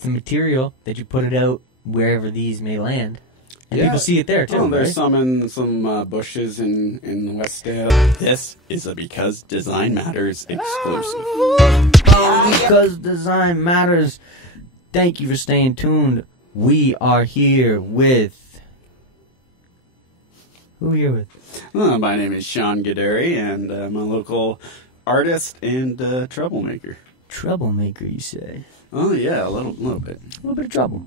It's the material that you put it out wherever these may land. And people see it there, too, there's right? some in some bushes in Westdale. This is a Because Design Matters exclusive. Because design matters. Thank you for staying tuned. We are here with... Who are we here with? My name is Sean Gadoury, and I'm a local artist and troublemaker. Troublemaker, you say? Oh, yeah, a little bit. A little bit of trouble.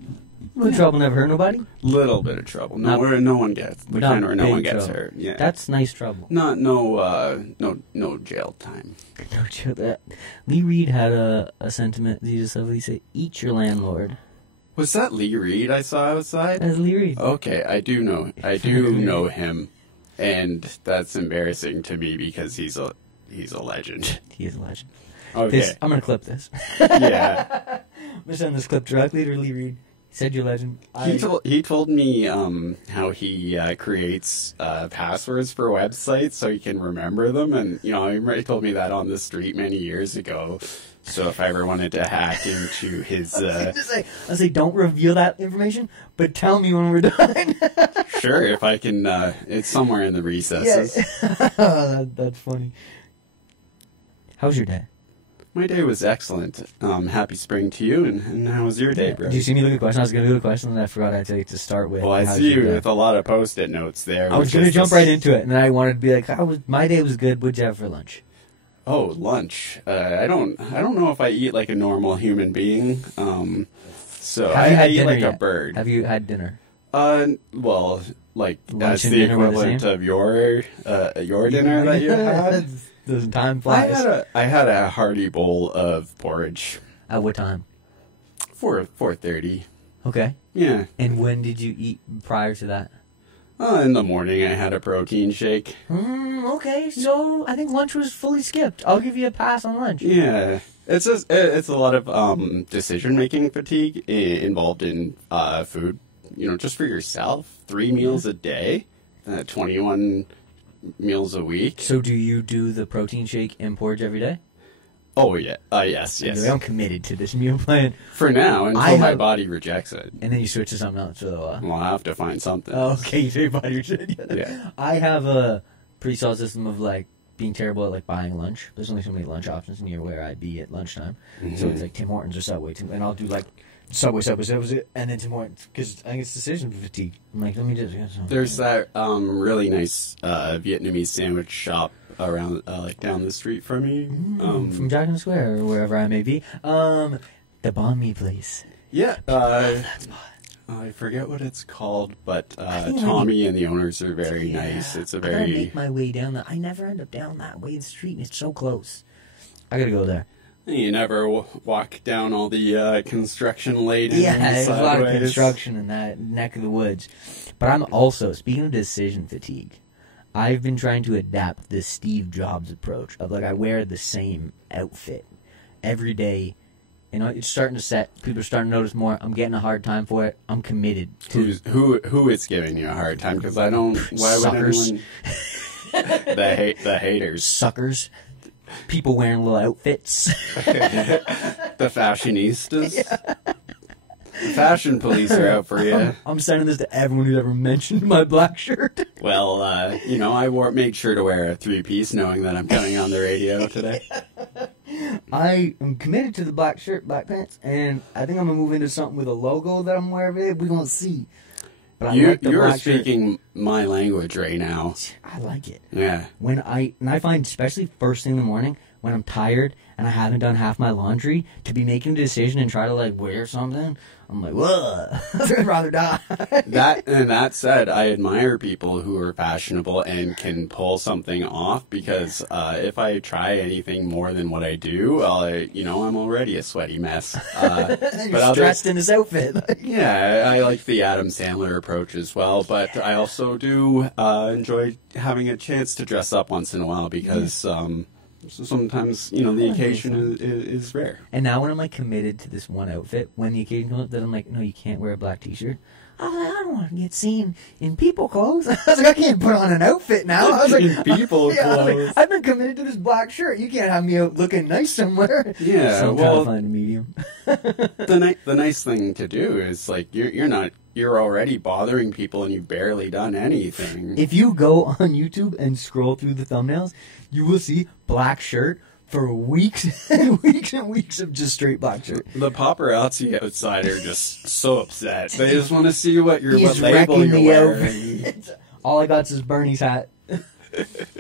A little trouble never hurt nobody? Little bit of trouble. No one gets the kind where no one gets trouble. hurt. Yeah. That's nice trouble. No jail time. No jail. Lee Reed had a sentiment. He just said, "Eat your landlord." Was that Lee Reed I saw outside? That's Lee Reed. Okay, I do know him, and that's embarrassing to me because he's a legend. He is a legend. Okay. I'm gonna clip this. Yeah. I'm gonna send this clip directly to Lee Reed. He said you're a legend. He told me how he creates passwords for websites so he can remember them, and he told me that on the street many years ago. So if I ever wanted to hack into his, I say don't reveal that information, but tell me when we're done. Sure, if I can. It's somewhere in the recesses. Yeah. That's funny. How was your day? My day was excellent. Happy spring to you, and how was your day, bro? Did you see me look at the question? I was going to do the question, and I forgot I'd say to start with. Well, I see you with a lot of Post-it notes there. I was going to jump right into it, and then I wanted to be like, my day was good. What'd you have for lunch? Oh, lunch. I don't know if I eat like a normal human being. So I eat like a bird. Have you had dinner? Well, like lunch that's the equivalent of your dinner that you had. The time flies. I had a hearty bowl of porridge. At what time? 4:30. Okay. Yeah. And when did you eat prior to that? In the morning, I had a protein shake. Okay, so I think lunch was fully skipped. I'll give you a pass on lunch. Yeah. It's a lot of decision-making fatigue involved in food. Just for yourself. 3 meals a day. 21 meals a week. So do you do the protein shake and porridge every day? Oh, yeah. Yes. Anyway, I'm committed to this meal plan. For now, until my body rejects it. And then you switch to something else. So, well, I have to find something. Oh, okay, you say your body rejects. Yeah. I have a pretty solid system of, being terrible at, buying lunch. There's only so many lunch options near where I'd be at lunchtime. Mm-hmm. So it's like Tim Hortons or Subway. And I'll do, Subway, and then Tim Hortons, because I think it's decision fatigue. I'm like, let me just get some. There's that really nice Vietnamese sandwich shop around, down the street from me. From Jack in the Square, or wherever I may be. The Banh Mi place. Yeah. That spot. I forget what it's called, but Tommy and the owners are very nice. It's a very... I gotta make my way down that. I never end up down that way of the street, and it's so close. I gotta go there. You never walk down all the construction-laden there's a lot of sideways. construction in that neck of the woods. But I'm also, speaking of decision fatigue, I've been trying to adapt the Steve Jobs approach of, I wear the same outfit every day. It's starting to set. People are starting to notice more. I'm getting a hard time for it. I'm committed to... Who is giving you a hard time? Because I don't... Why Suckers. would anyone... the haters. Suckers. People wearing little outfits. The fashionistas. Yeah. The fashion police are out for you. I'm sending this to everyone who's ever mentioned my black shirt. Well, I made sure to wear a 3-piece knowing that I'm coming on the radio today. I am committed to the black shirt, black pants, and I think I'm going to move into something with a logo that I'm wearing every day. We're going to see. But you're speaking my language right now. I like it. Yeah. And I find, especially first thing in the morning, when I'm tired and I haven't done half my laundry, to be making a decision and try to wear something, I'm like, whoa, I'd rather die. That said, I admire people who are fashionable and can pull something off, because if I try anything more than what I do, I'm already a sweaty mess. You're stressed in this outfit. Yeah, I like the Adam Sandler approach as well, but I also do enjoy having a chance to dress up once in a while, because So sometimes, the occasion is rare. And now when I'm like committed to this one outfit, when the occasion comes up, then I'm like, no, you can't wear a black t-shirt. I was like, I don't want to get seen in people clothes. I was like, I can't put on an outfit now. I was like, in people yeah, clothes. I was like, I've been committed to this black shirt. You can't have me out looking nice somewhere. Yeah, so I'm trying to find a medium. The nice thing to do is like you're already bothering people and you've barely done anything. If you go on YouTube and scroll through the thumbnails, you will see black shirt for weeks and weeks and weeks of just straight black shirt. The paparazzi outside are just so upset. They just want to see what He's label wrecking you're the wearing. outfit. All I got is Bernie's hat.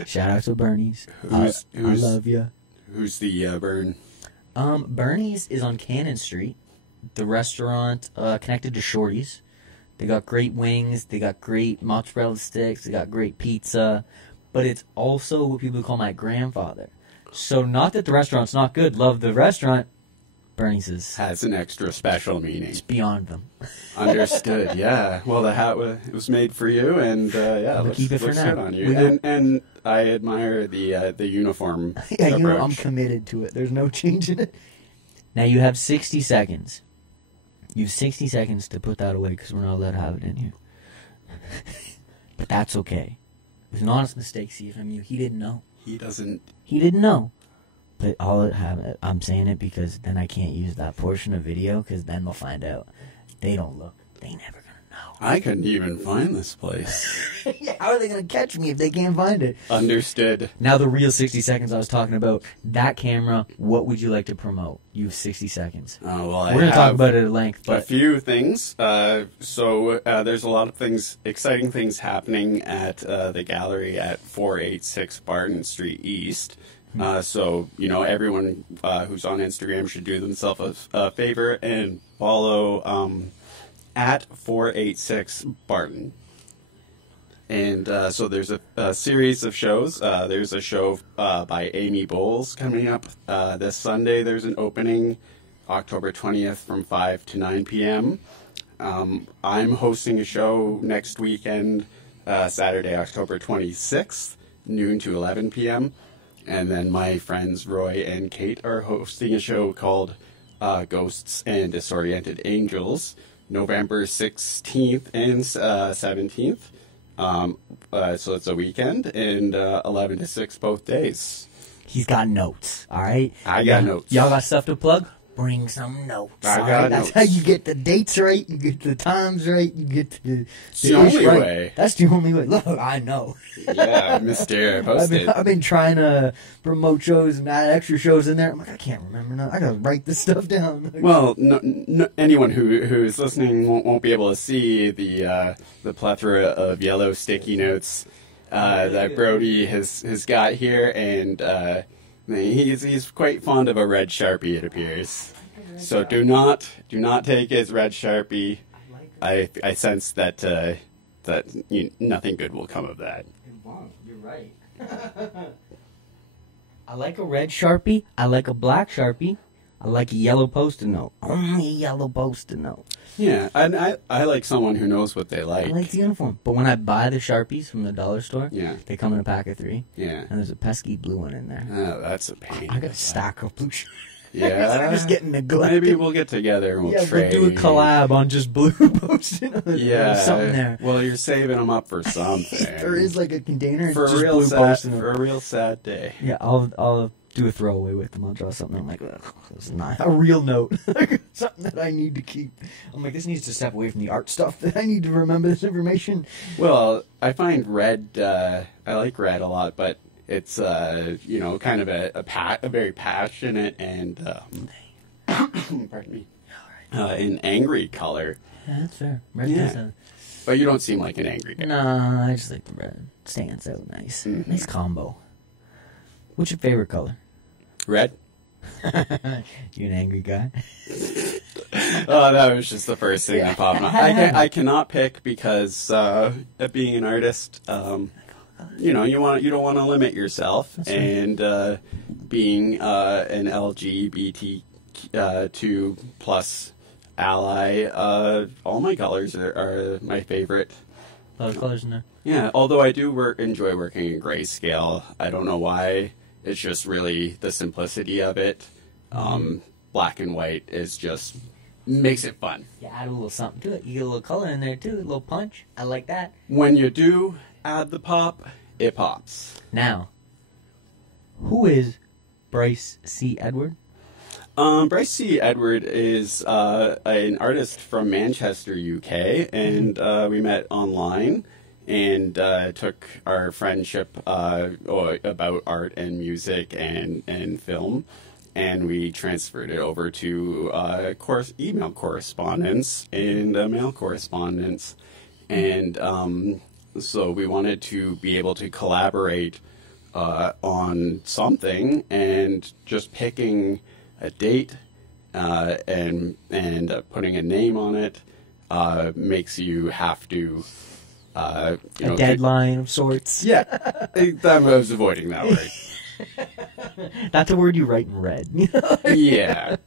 Shout out to Bernie's. I love you. Who's the Burn? Bernie's is on Cannon Street. The restaurant connected to Shorty's. They got great wings. They got great mozzarella sticks. They got great pizza. But it's also what people call my grandfather. So not that the restaurant's not good. Love the restaurant. Bernie's has an extra special meaning. It's beyond them. Understood. Yeah. Well, the hat it was made for you, and looks good on you. And I admire the uniform. Yeah, approach. I'm committed to it. There's no change in it. Now you have 60 seconds. You have 60 seconds to put that away because we're not allowed to have it in here. But that's okay. It was an honest mistake, CFMU. He didn't know. He didn't know. But I'm saying it because then I can't use that portion of video because then they'll find out. They don't look. They never gonna know. I couldn't even find this place. Yeah, how are they gonna catch me if they can't find it? Understood. Now the real 60 seconds I was talking about. That camera, what would you like to promote? You have 60 seconds. Well, we're going to talk about it at length. But a few things. So there's a lot of exciting things happening at the Gadoury at 486 Barton Street East. So, everyone who's on Instagram should do themselves a favor and follow at 486 Barton. And so there's a series of shows. There's a show by Amy Bowles coming up this Sunday. There's an opening October 20th from 5 to 9 p.m. I'm hosting a show next weekend, Saturday, October 26th, noon to 11 p.m. And then my friends Roy and Kate are hosting a show called Ghosts and Disoriented Angels, November 16th and 17th. So it's a weekend, and 11 to 6 both days. He's got notes, all right? I got notes. Y'all got stuff to plug? Bring some notes. I got That's notes. how you get the dates right, you get the times right, you get the only right. way. That's the only way. Look, I know. Yeah, Mr. Posted. I've been trying to promote shows and add extra shows in there. I'm like, I can't remember now. I gotta write this stuff down. Well, no, anyone who is listening won't be able to see the plethora of yellow sticky notes that Brody has got here, and he's quite fond of a red Sharpie, it appears. So do not take his red Sharpie. I sense that nothing good will come of that. You're right. I like a red Sharpie. I like a black Sharpie. I like a yellow Post-it note. Only a yellow Post-it note. Yeah, and I like someone who knows what they like. I like the uniform. But when I buy the Sharpies from the dollar store, they come in a pack of 3. Yeah. And there's a pesky blue one in there. Oh, that's a pain. I got a stack of blue Sharpies. Yeah. I'm just getting neglected. Maybe we'll get together and we'll trade. We'll do a collab on just blue Post-it notes. Yeah. There's something there. Well, you're saving them up for something. There is like a container for and a just real blue Post-it note. For a real sad day. Yeah, I'll do a throwaway with them. I'll draw something. I'm like, it's not a real note. Something that I need to keep. I'm like, this needs to step away from the art stuff. That I need to remember this information. Well, I find red. I like red a lot, but it's kind of a very passionate and pardon me, an angry color. Yeah, that's fair. Red does have. But you don't seem like an angry guy. No, I just like the red. Stands out nice. Mm-hmm. Nice combo. What's your favorite color? Red. You an angry guy? Oh, that was just the first thing that popped up. I cannot pick because being an artist, you don't want to limit yourself, and being an LGBT2 plus ally, all my colors are my favorite. A lot of colors in there. Yeah, although I do enjoy working in grayscale. I don't know why it's just really the simplicity of it. Black and white is just makes it fun. You add a little something to it. You get a little color in there too, a little punch. I like that. When you do add the pop, it pops. Now, who is Bryce C. Edward? Bryce C. Edward is an artist from Manchester, UK, and we met online and took our friendship about art and music and film, and we transferred it over to email correspondence and mail correspondence. And so we wanted to be able to collaborate on something, and just picking a date and putting a name on it makes you have to A deadline of sorts. Yeah, I was avoiding that word. Not the word you write in red. Yeah.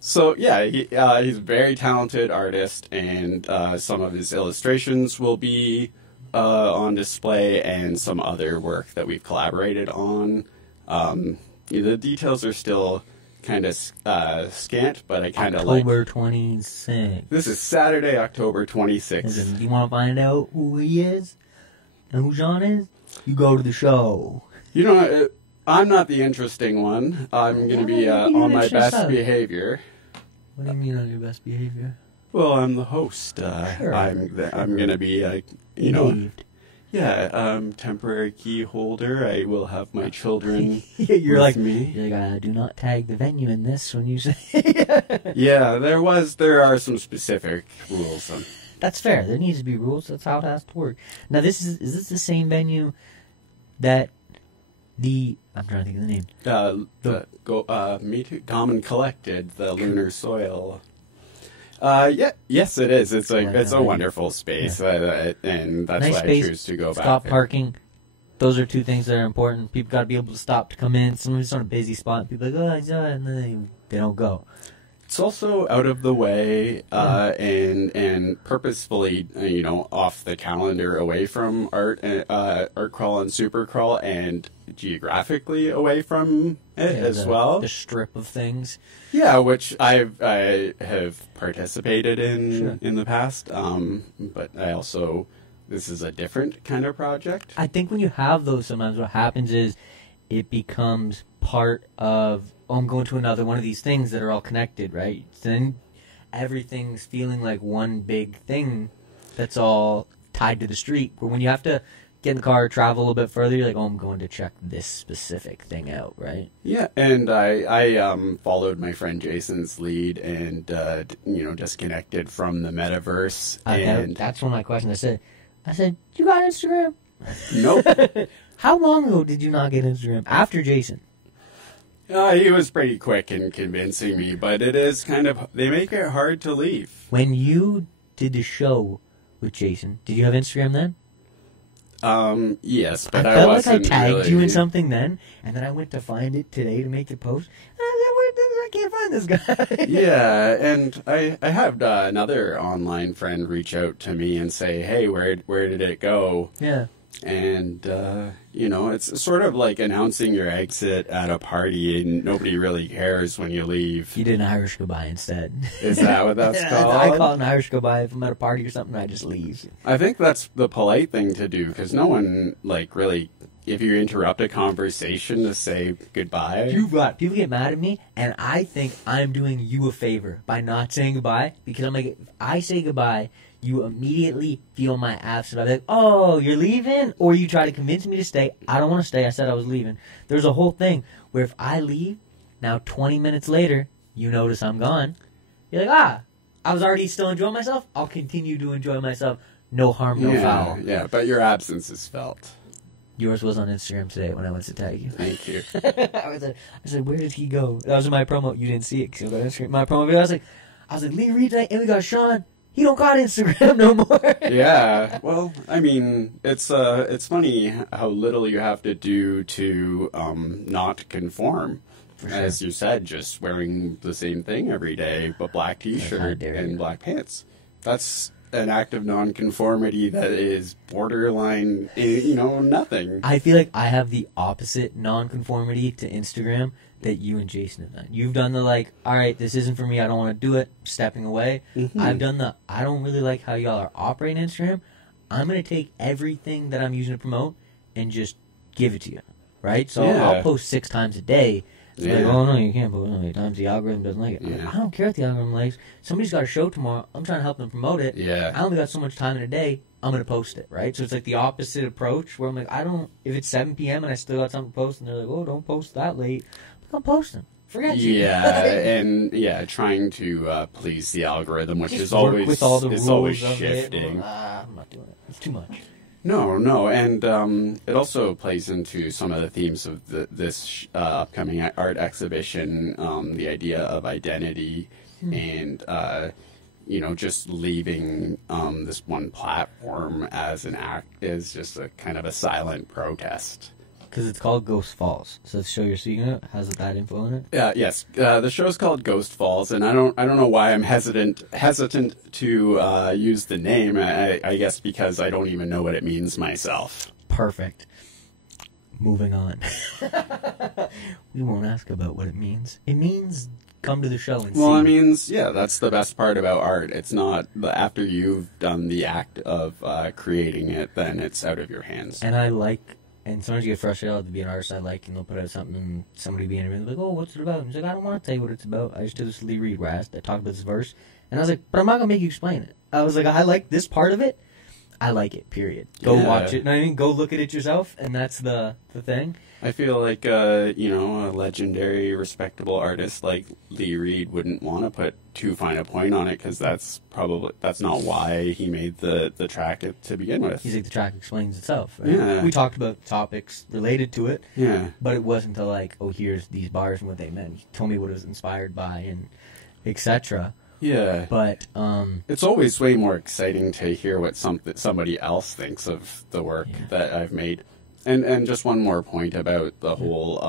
So yeah, he's a very talented artist, and some of his illustrations will be on display, and some other work that we've collaborated on. The details are still kind of scant, but I kind of like... October 26th. This is Saturday, October 26th. Listen, do you want to find out who he is and who Sean is? You go to the show. You know, I'm not the interesting one. I'm going to be on my best behavior. What do you mean on your best behavior? Well, I'm the host. Sure. I'm going to be, temporary key holder. I will have my children with me. You're like, do not tag the venue in this when you say... Yeah, there are some specific rules. That's fair. There needs to be rules. That's how it has to work. Now, is this the same venue that I'm trying to think of the name. Me Too, Common Collected, the Lunar Soil. Yes, it is. It's a wonderful space, and that's nice why space. I choose to go back. Stop parking. Those are two things that are important. People got to be able to stop to come in. Sometimes it's on a busy spot, and people are like, and then they don't go. It's also out of the way and purposefully, off the calendar, away from art crawl and super crawl, and geographically away from it as well. The strip of things. Yeah, which I have participated in the past, but I also, this is a different kind of project. I think when you have those, sometimes what happens is it becomes part of, I'm going to another one of these things that are all connected, right? Then everything's feeling like one big thing that's all tied to the street. But when you have to get in the car, travel a little bit further, you're like, I'm going to check this specific thing out, right? Yeah, and I followed my friend Jason's lead and, disconnected from the metaverse. And that's one of my questions. I said, you got Instagram? Nope. How long ago did you not get Instagram? After Jason? He was pretty quick in convincing me, but it is they make it hard to leave. When you did the show with Jason, did you have Instagram then? Yes, but I felt wasn't like I tagged really... you in something then, and then I went to find it today to make the post. I can't find this guy. Yeah, and I had another online friend reach out to me and say, hey, where did it go? Yeah. And, it's sort of like announcing your exit at a party and nobody really cares when you leave. You did an Irish goodbye instead. Is that what that's called? I call it an Irish goodbye if I'm at a party or something, I just leave. I think that's the polite thing to do, because no one, really, if you interrupt a conversation to say goodbye. People get mad at me, and I think I'm doing you a favor by not saying goodbye, because I'm like, if I say goodbye, you immediately feel my absence. I'm like, oh, you're leaving? Or you try to convince me to stay. I don't want to stay. I said I was leaving. There's a whole thing where if I leave, now 20 minutes later, you notice I'm gone. You're like, I was already still enjoying myself. I'll continue to enjoy myself. No harm, no foul. Yeah, but your absence is felt. Yours was on Instagram today when I went to tag you. Thank you. I said, where did he go? That was in my promo. You didn't see it because you got Instagram. My promo video, I was like, Lee Reed tonight, and we got Sean. He don't got Instagram no more. Yeah, well, I mean, it's funny how little you have to do to not conform. Sure. As you said, just wearing the same thing every day, but black T-shirt and black pants. That's an act of nonconformity that is borderline, nothing. I feel like I have the opposite nonconformity to Instagram that you and Jason have done. You've done the like, all right, this isn't for me, I don't want to do it, stepping away. Mm-hmm. I've done the, I don't really like how y'all are operating Instagram. I'm going to take everything that I'm using to promote and just give it to you, right? So I'll post 6 times a day. It's like, oh no, you can't post 8 times. The algorithm doesn't like it. Yeah. I don't care if the algorithm likes. Somebody's got a show tomorrow. I'm trying to help them promote it. Yeah. I only got so much time in a day. I'm going to post it, right? So it's like the opposite approach where I'm like, if it's 7 p.m. and I still got something to post, and they're like, oh, don't post that late. I'm posting. Forget you. Yeah, and trying to please the algorithm, which Just is always with all the rules always It. shifting. I'm not doing it. It's too much. No, and it also plays into some of the themes of this upcoming art exhibition, the idea of identity, and just leaving this one platform as an act is just a kind of a silent protest. Because it's called Ghost Falls. So the show you're seeing it has that info in it. Yes. The show's called Ghost Falls, and I don't know why I'm hesitant to use the name. I guess because I don't even know what it means myself. Perfect. Moving on. We won't ask about what it means. It means come to the show and see. Well, it means, that's the best part about art. It's not after you've done the act of creating it, then it's out of your hands. And and sometimes you get frustrated to be an artist and they'll put out something and somebody be interviewed and like, oh, what's it about? And he's like, I don't want to tell you what it's about. I just did this Lee Reed where I talked about this verse. And I was like, but I'm not going to make you explain it. I was like, I like this part of it. I like it, period. Go watch it. You know what I mean? Go look at it yourself, and that's the thing. I feel like, a legendary, respectable artist like Lee Reed wouldn't want to put too fine a point on it, because that's not why he made the track to begin with. He's like, the track explains itself. Right? Yeah. We talked about topics related to it, yeah, but it wasn't until like, oh, here's these bars and what they meant. He told me what it was inspired by, and etc. Yeah, but it's always way more exciting to hear what somebody else thinks of the work that I've made. And just one more point about the whole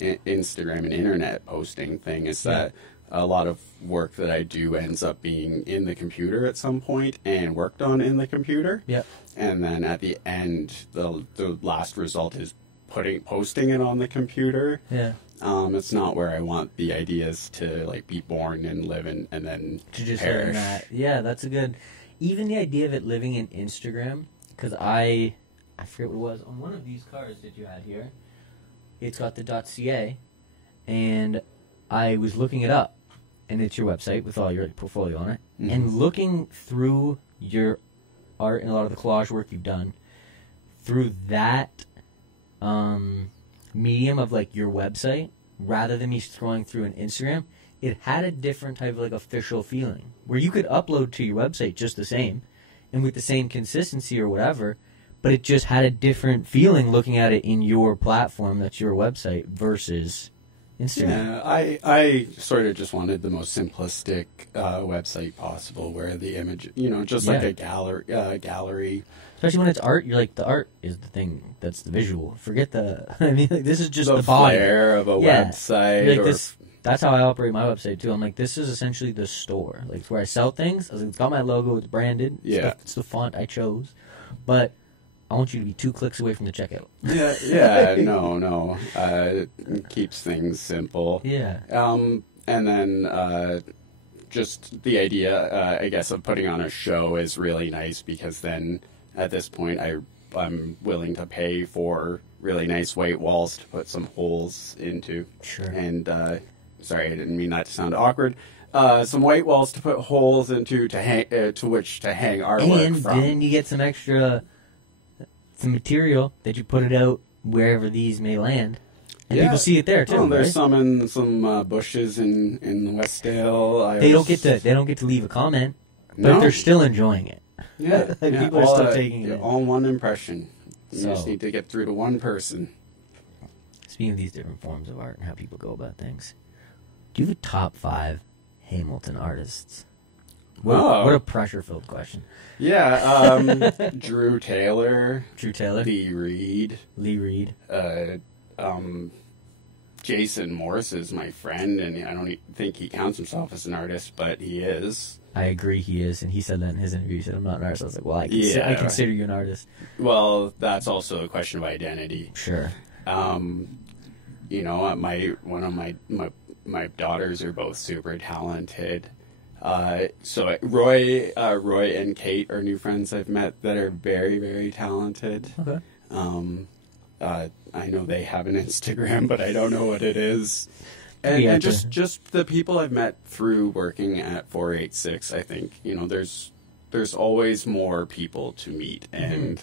Instagram and internet posting thing is that a lot of work that I do ends up being in the computer at some point and worked on in the computer. Yeah. And then at the end, the last result is posting it on the computer. Yeah. It's not where I want the ideas to be born and live and then to just perish. That. Yeah, that's a good. Even the idea of it living in Instagram, because I forget what it was on one of these cards that you had here. It's got the .ca, and I was looking it up, and it's your website with all your portfolio on it, and looking through your art and a lot of the collage work you've done through that medium of your website rather than me scrolling through an Instagram, it had a different type of official feeling where you could upload to your website just the same and with the same consistency or whatever, but it just had a different feeling looking at it in your platform that's your website versus Instagram. Yeah, I sort of just wanted the most simplistic website possible where the image, just like a gallery. Especially when it's art, you're like, the art is the thing that's the visual. Forget this is just the flair of a website. That's how I operate my website too. I'm like, this is essentially the store. It's where I sell things. I was like, it's got my logo, it's branded. Yeah. It's the font I chose. But I want you to be 2 clicks away from the checkout. No. It keeps things simple. Yeah. And then just the idea, I guess, of putting on a show is really nice because then at this point I'm willing to pay for really nice white walls to put some holes into. Sure. And, sorry, I didn't mean that to sound awkward. Some white walls to put holes into to which to hang artwork from. And then you get some extra... some material that you put it out wherever these may land, and people see it there too. Oh, there's right? some in some bushes in Westdale. They don't get to leave a comment, but they're still enjoying it. Yeah, people are still taking it. All one impression. You just need to get through to one person. Speaking of these different forms of art and how people go about things, do you have a top 5 Hamilton artists? What a pressure-filled question. Yeah, Drew Taylor. Drew Taylor. Lee Reed. Jason Morse is my friend, and I don't think he counts himself as an artist, but he is. I agree he is, and he said that in his interview. He said, I'm not an artist. I was like, well, I consider you an artist. Well, that's also a question of identity. Sure. You know, one of my daughters are both super talented. So Roy and Kate are new friends I've met that are very, very talented. Okay. I know they have an Instagram, but I don't know what it is. And just the people I've met through working at 486, I think, you know, there's always more people to meet, and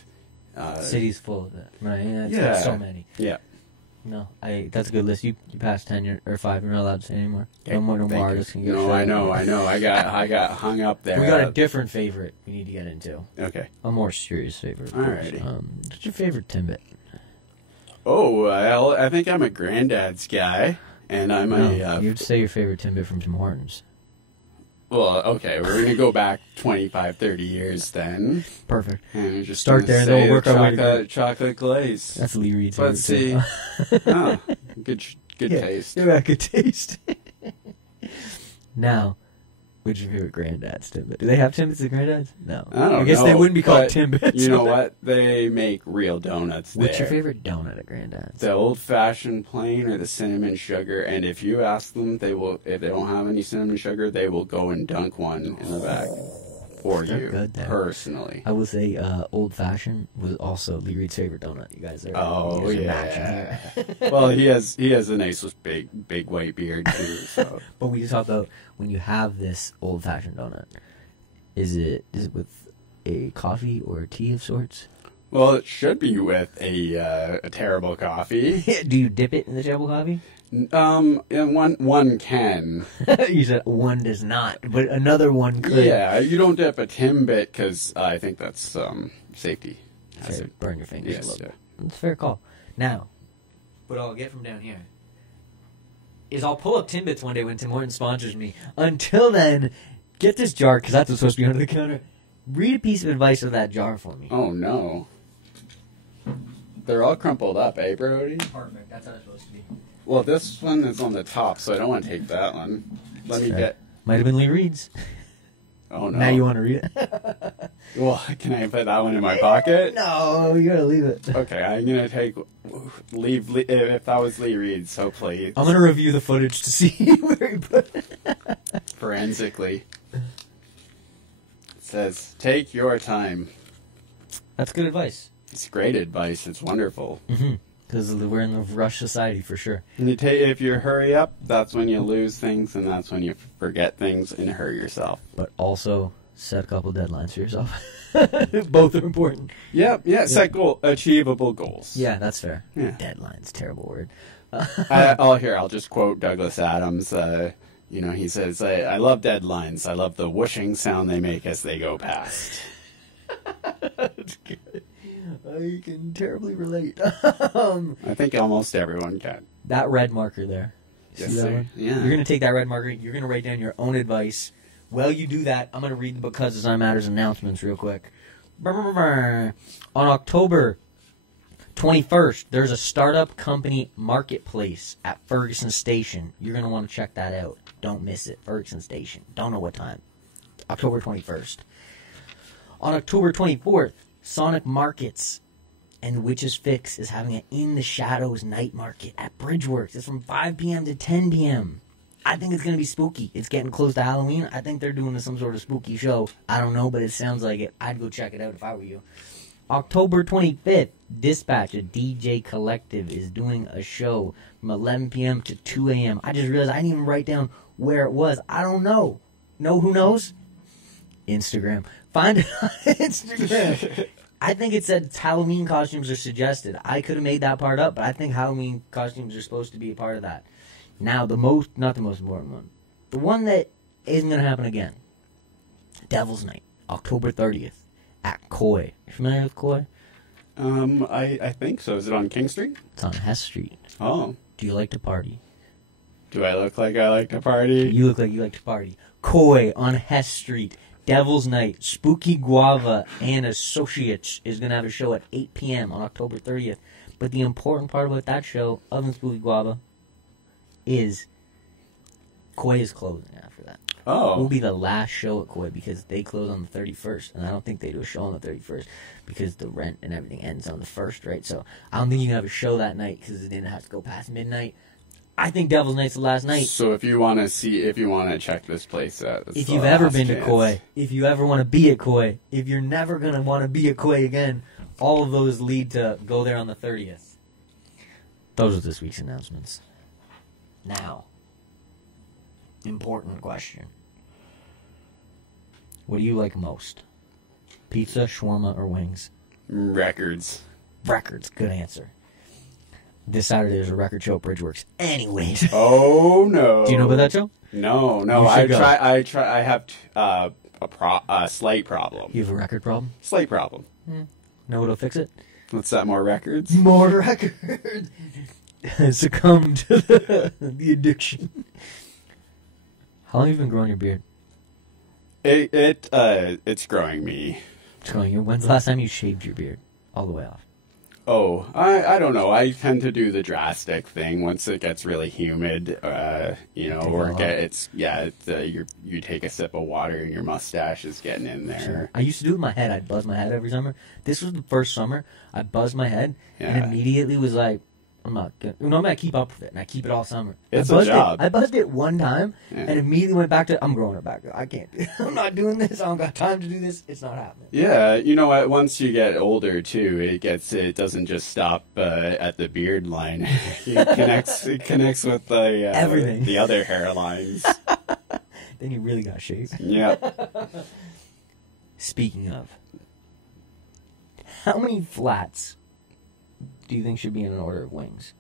city's full of it, right? Yeah, it's yeah. got so many. Yeah. No, that's a good list. You passed 10 or 5. You're not allowed to say anymore. No more artists can get. No, I know. I got hung up there. We got a different favorite we need to get into. Okay. A more serious favorite. Alrighty. What's your favorite Timbit? Oh, well, I think I'm a Granddad's guy, and I'm you'd say your favorite Timbit from Tim Hortons. Well, okay, we're going to go back 25, 30 years then. Perfect. And just start there, and then we'll work our way to chocolate glaze. That's Lee Reed's. Let's see. Good taste. You got good taste. Now, what's your favorite Granddad's Timbit? Do they have Timbits at Granddad's? No. I don't know. I guess they wouldn't be called Timbits. You know what? They make real donuts there. What's your favorite donut at Granddad's? The old-fashioned plain or the cinnamon sugar. And if you ask them, they will. If they don't have any cinnamon sugar, they will go and dunk one in the back for They're you good there. Personally. I will say old fashioned was also Lee Reed's favorite donut. You guys are. Oh you guys are yeah. matching here. Well, he has a nice big white beard too. So. But we just talked about when you have this old fashioned donut. Is it with a coffee or a tea of sorts? Well, it should be with a terrible coffee. Do you dip it in the terrible coffee? And one can. You said one does not, but another one could. Yeah, you don't dip a Timbit because I think that's safety. Fair, burn your fingers Yes, a little. yeah. That's a fair call. Now, what I'll get from down here is I'll pull up Timbits one day when Tim Hortons sponsors me. Until then, get this jar, because that's what's supposed to be under the counter. Read a piece of advice of that jar for me. Oh, no. They're all crumpled up, eh, Brody? Perfect. That's how it's supposed to be. Well, this one is on the top, so I don't want to take that one. Let me get... Might have been Lee Reed's. Oh, no. Now you want to read it? Well, can I put that one in my pocket? No, you gotta leave it. Okay, I'm going to leave if that was Lee Reed's, hopefully. I'm gonna review the footage to see where he put it. Forensically. It says, take your time. That's good advice. It's great advice. It's wonderful. Because we're in the rush society for sure. And if you hurry up, that's when you lose things, and that's when you forget things and hurt yourself. But also set a couple deadlines for yourself. Both are important. Yeah. Set achievable goals. Yeah, that's fair. Yeah. Deadlines, terrible word. I'll just quote Douglas Adams. He says, I love deadlines. I love the whooshing sound they make as they go past. That's good. I can terribly relate. I think almost everyone can. That red marker there. Yes, See that sir. one? Yeah. You're going to take that red marker. You're going to write down your own advice. While you do that, I'm going to read the Because Design Matters announcements real quick. On October 21st, there's a startup company marketplace at Ferguson Station. You're going to want to check that out. Don't miss it. Ferguson Station. Don't know what time. October 21st. On October 24th, Sonic Markets and Witch's Fix is having an In the Shadows night market at Bridgeworks. It's from 5 p.m. to 10 p.m. I think it's going to be spooky. It's getting close to Halloween. I think they're doing some sort of spooky show. I don't know, but it sounds like it. I'd go check it out if I were you. October 25th, Dispatch, a DJ collective, is doing a show from 11 p.m. to 2 a.m. I just realized I didn't even write down where it was. I don't know. Know who knows? Instagram. Find it on Instagram. I think it said Halloween costumes are suggested. I could have made that part up, but I think Halloween costumes are supposed to be a part of that. Now, not the most important one. The one that isn't going to happen again. Devil's Night, October 30th, at Koi. You familiar with Koi? I think so. Is it on King Street? It's on Hess Street. Oh. Do you like to party? Do I look like I like to party? You look like you like to party. Koi on Hess Street. Devil's Night. Spooky Guava and Associates is going to have a show at 8 p.m. on October 30th. But the important part about that show, other than Spooky Guava, is Koi is closing after that. Oh. We'll be the last show at Koi because they close on the 31st, and I don't think they do a show on the 31st because the rent and everything ends on the 1st, right? So I don't think you can have a show that night because it didn't have to go past midnight. I think Devil's Night's the last night. So if you want to check this place out, if you've ever been to Koi, if you ever want to be at Koi, if you're never going to want to be at Koi again, all of those lead to go there on the 30th. Those are this week's announcements. Now, important question. What do you like most? Pizza, shawarma, or wings? Records. Records. Good answer. This Saturday there's a record show at Bridgeworks. Anyways. Oh no. Do you know about that show? No. I have a slight problem. You have a record problem? Slight problem. Know what'll fix it? What's that? More records? More records. Succumb to the addiction. How long have you been growing your beard? It's growing me. It's growing you. When's the last time you shaved your beard all the way off? Oh, I don't know. I tend to do the drastic thing once it gets really humid, you take a sip of water and your mustache is getting in there. Sure. I used to do it with my head. I'd buzz my head every summer. This was the first summer I buzzed my head and immediately was like, I'm not gonna. I'm gonna keep up with it, and I keep it all summer. It's a job. I buzzed it one time, and immediately went back to. I'm growing it back. I can't. I'm not doing this. I don't got time to do this. It's not happening. Yeah, you know what? Once you get older too, it doesn't just stop at the beard line. It connects with everything, the other hairlines. Then you really got shaved. Yeah. Speaking of, how many flats do you think should be in an order of wings?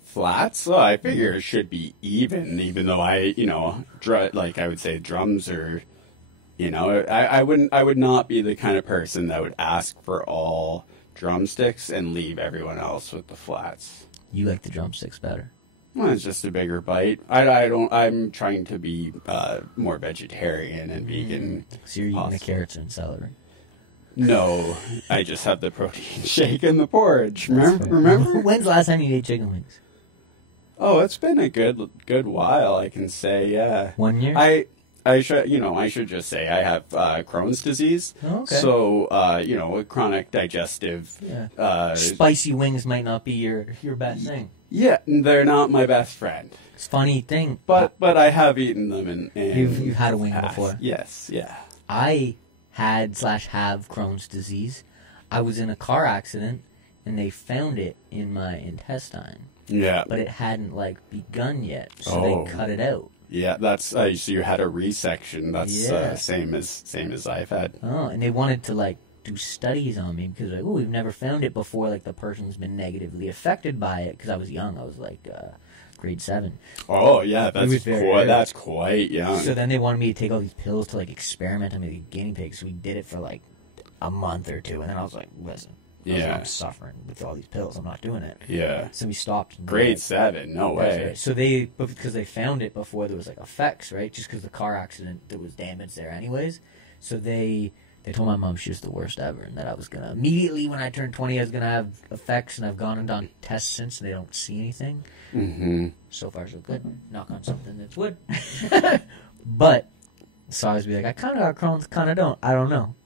Flats? Oh, I figure it should be even though I would say drums are, I would not be the kind of person that would ask for all drumsticks and leave everyone else with the flats. You like the drumsticks better? Well, it's just a bigger bite. I'm trying to be more vegetarian and vegan. So you're eating the carrots and celery? No, I just have the protein shake and the porridge. Remember? When's the last time you ate chicken wings? Oh, it's been a good while, I can say, yeah. 1 year? I should just say I have Crohn's disease. Oh, okay. So, chronic digestive. Yeah. Spicy wings might not be your best thing. Yeah, they're not my best friend. It's a funny thing. But I have eaten them and you've had a wing before. Yes, yeah. I have Crohn's disease. I was in a car accident and they found it in my intestine. Yeah. But it hadn't begun yet, so they cut it out. Yeah, that's so you had a resection. That's same as I've had. Oh, and they wanted to do studies on me because we've never found it before. The person's been negatively affected by it because I was young. I was grade 7. Oh yeah, that's quite young. So then they wanted me to take all these pills to experiment on me, like guinea pigs. So we did it for a month or two, and then I was like, listen. I'm suffering with all these pills. I'm not doing it. Yeah. So we stopped. Grade 7, no way. Right. So because they found it before there was effects, right? Just because the car accident, there was damage there anyways. So they told my mom she was the worst ever, and that I was gonna immediately when I turned 20, I was gonna have effects, and I've gone and done tests since, and they don't see anything. Mm-hmm. So far so good. Knock on something that's wood. But so I was I kind of got Crohn's, kind of don't. I don't know.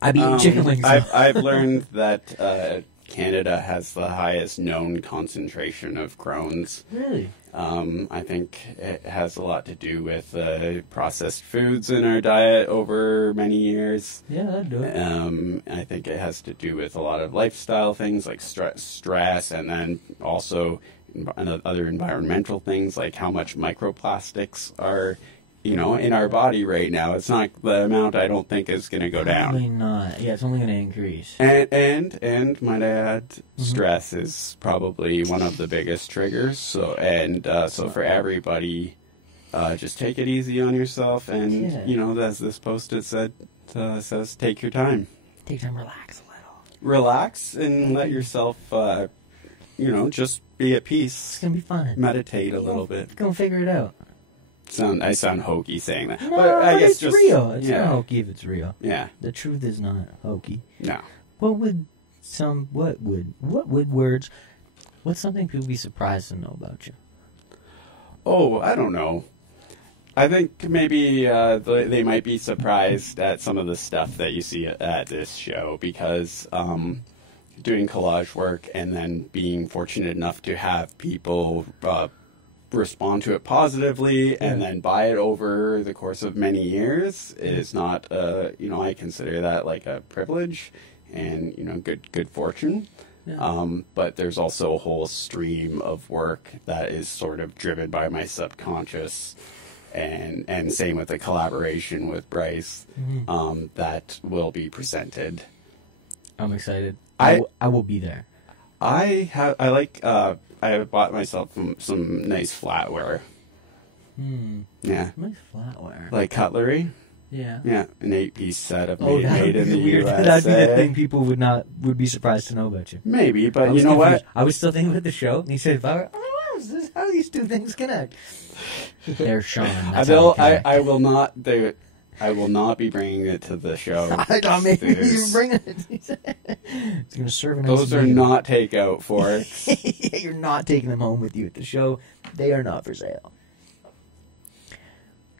I've eaten chicken wings. I've learned that Canada has the highest known concentration of Crohn's. Really? I think it has a lot to do with processed foods in our diet over many years. Yeah, that'd do it. I think it has to do with a lot of lifestyle things like stress, and then also other environmental things like how much microplastics are in our body right now. It's not the amount I don't think is going to go down. Probably not. Yeah, it's only going to increase. And might I add, stress is probably one of the biggest triggers. So for everybody, just take it easy on yourself. And as this post-it says, take your time. Take time, relax a little. Relax and let yourself, just be at peace. It's gonna be fun. Meditate a little bit. Go figure it out. I sound hokey saying that. No, but I guess it's real. It's not hokey if it's real. Yeah. The truth is not hokey. No. What What's something people be surprised to know about you? Oh, I don't know. I think maybe they might be surprised at some of the stuff that you see at this show because doing collage work and then being fortunate enough to have people respond to it positively and then buy it over the course of many years is not, I consider that like a privilege and, good fortune. Yeah. But there's also a whole stream of work that is sort of driven by my subconscious and same with the collaboration with Bryce that will be presented. I'm excited. I will be there. I bought myself some nice flatware. Yeah. Nice flatware. Like cutlery. Yeah. Yeah, an 8-piece set of made in the weird. USA. That'd be the thing people would be surprised to know about you. Maybe, but you know what? I was still thinking about the show, and he said, "How these two things connect?" There's Sean. I will not. I will not be bringing it to the show. I thought maybe you were bringing it. It's going to serve. Those are not takeout forks. You're not taking them home with you at the show. They are not for sale.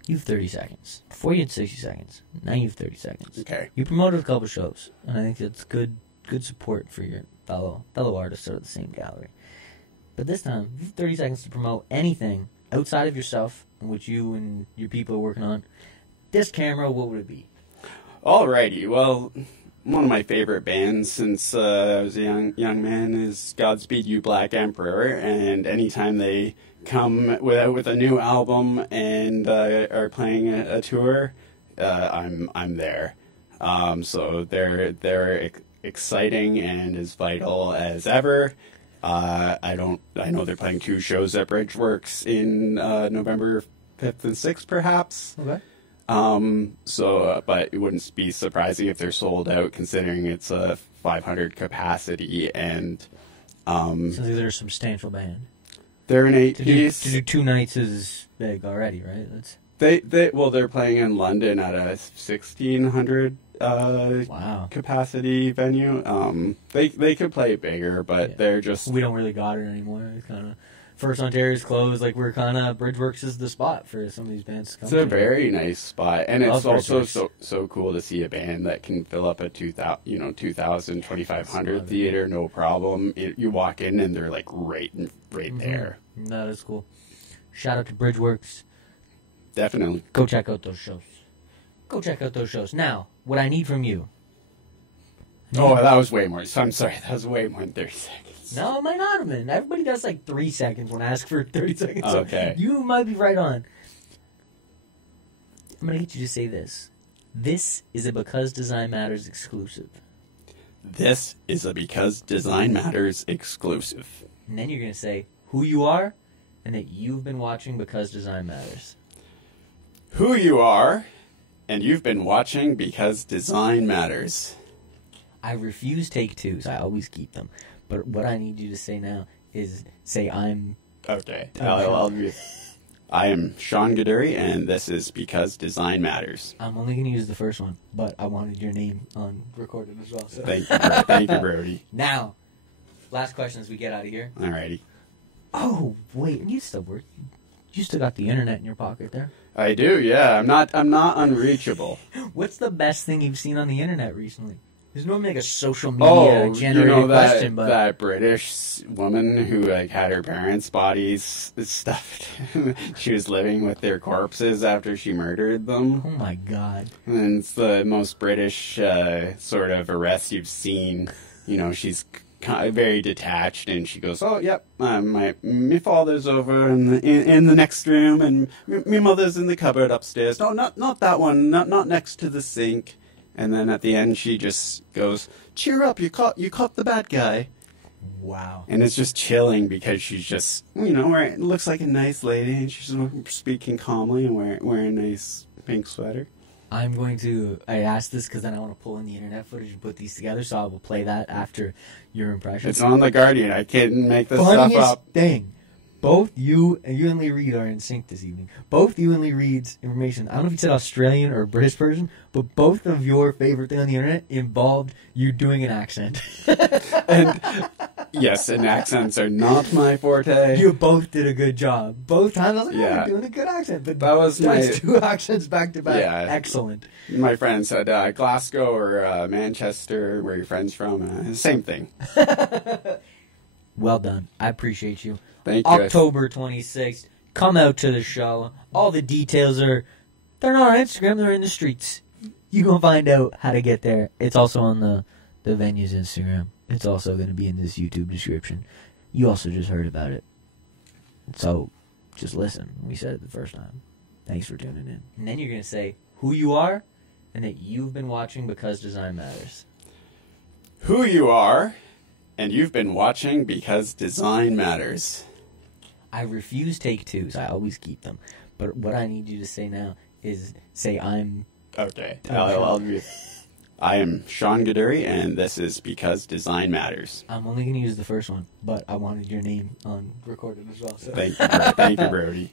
You have 30 seconds. Before you had 60 seconds. Now you have 30 seconds. Okay. You promoted a couple shows, and I think that's good support for your fellow artists out of the same gallery. But this time, you have 30 seconds to promote anything outside of yourself, which you and your people are working on. This camera, what would it be? Alrighty, well, one of my favorite bands since I was a young man is Godspeed You Black Emperor, and anytime they come with a new album and are playing a tour, I'm there. So they're exciting and as vital as ever. I know they're playing 2 shows at Bridgeworks in November 5th and 6th, perhaps. Okay. But it wouldn't be surprising if they're sold out, considering it's a 500 capacity and. So they're a substantial band. They're an 8-piece. To do 2 nights is big already, right? They're playing in London at a 1,600 capacity venue. They could play bigger, but they're just. We don't really got it anymore. It's kind of. First Ontario's closed, like we're kind of Bridgeworks is the spot for some of these bands to come. It's a very nice spot, and it's also so cool to see a band that can fill up a 2,000, 2,500 theater, no problem. You walk in and they're like right there. That is cool. Shout out to Bridgeworks. Definitely. Go check out those shows. Now, what I need from you. Oh, that was way more. So I'm sorry, that was way more than 30 seconds. No, it might not have been. Everybody does like 3 seconds when I ask for 30 seconds. Okay. So you might be right on. I'm going to get you to say this. This is a Because Design Matters exclusive. This is a Because Design Matters exclusive. And then you're going to say who you are and that you've been watching Because Design Matters. Who you are and you've been watching Because Design Matters. I refuse take 2s. I always keep them. But what I need you to say now is say I'm... Okay. I am Sean Gadoury, and this is Because Design Matters. I'm only going to use the first one, but I wanted your name on recorded as well. So. Thank you, Brody. Now, last question as we get out of here. Alrighty. Oh, wait. You still work. You still got the internet in your pocket there. I do, yeah. I'm not unreachable. What's the best thing you've seen on the internet recently? There's normally like a social media generated question, but that British woman who had her parents' bodies stuffed. She was living with their corpses after she murdered them. Oh my god! And it's the most British sort of arrest you've seen. She's very detached, and she goes, "Oh, yep, my father's over in the next room, and my mother's in the cupboard upstairs. No, not that one. Not next to the sink." And then at the end, she just goes, "Cheer up, you caught the bad guy." Wow. And it's just chilling because she's just, looks like a nice lady, and she's speaking calmly and wearing a nice pink sweater. I asked this because then I want to pull in the internet footage and put these together, so I will play that after your impression. It's on The Guardian. I can't make this stuff up. Thing. Both you and Lee Reed are in sync this evening. Both you and Lee Reed's information, I don't know if you said Australian or British person, but both of your favorite thing on the internet involved you doing an accent. And Yes, and accents are not my forte. You both did a good job. Both times I was like, Yeah. you're doing a good accent. But That was that's two accents back to back. Yeah. Excellent. My friend said Glasgow or Manchester, where your friend's from. Same thing. Well done. I appreciate you. Thank you. October 26th. Come out to the show. All the details they're not on Instagram, they're in the streets. You gonna find out how to get there. It's also on the venue's Instagram. It's also going to be in this YouTube description. You also just heard about it. So, just listen. We said it the first time. Thanks for tuning in. And then you're going to say who you are and that you've been watching Because Design Matters. Who you are, and you've been watching Because Design Matters. I refuse take twos. I always keep them. But what I need you to say now is say I'm... Okay. I am Sean Gadoury, and this is Because Design Matters. I'm only going to use the first one, but I wanted your name on recorded as well. So. Thank you, Brody.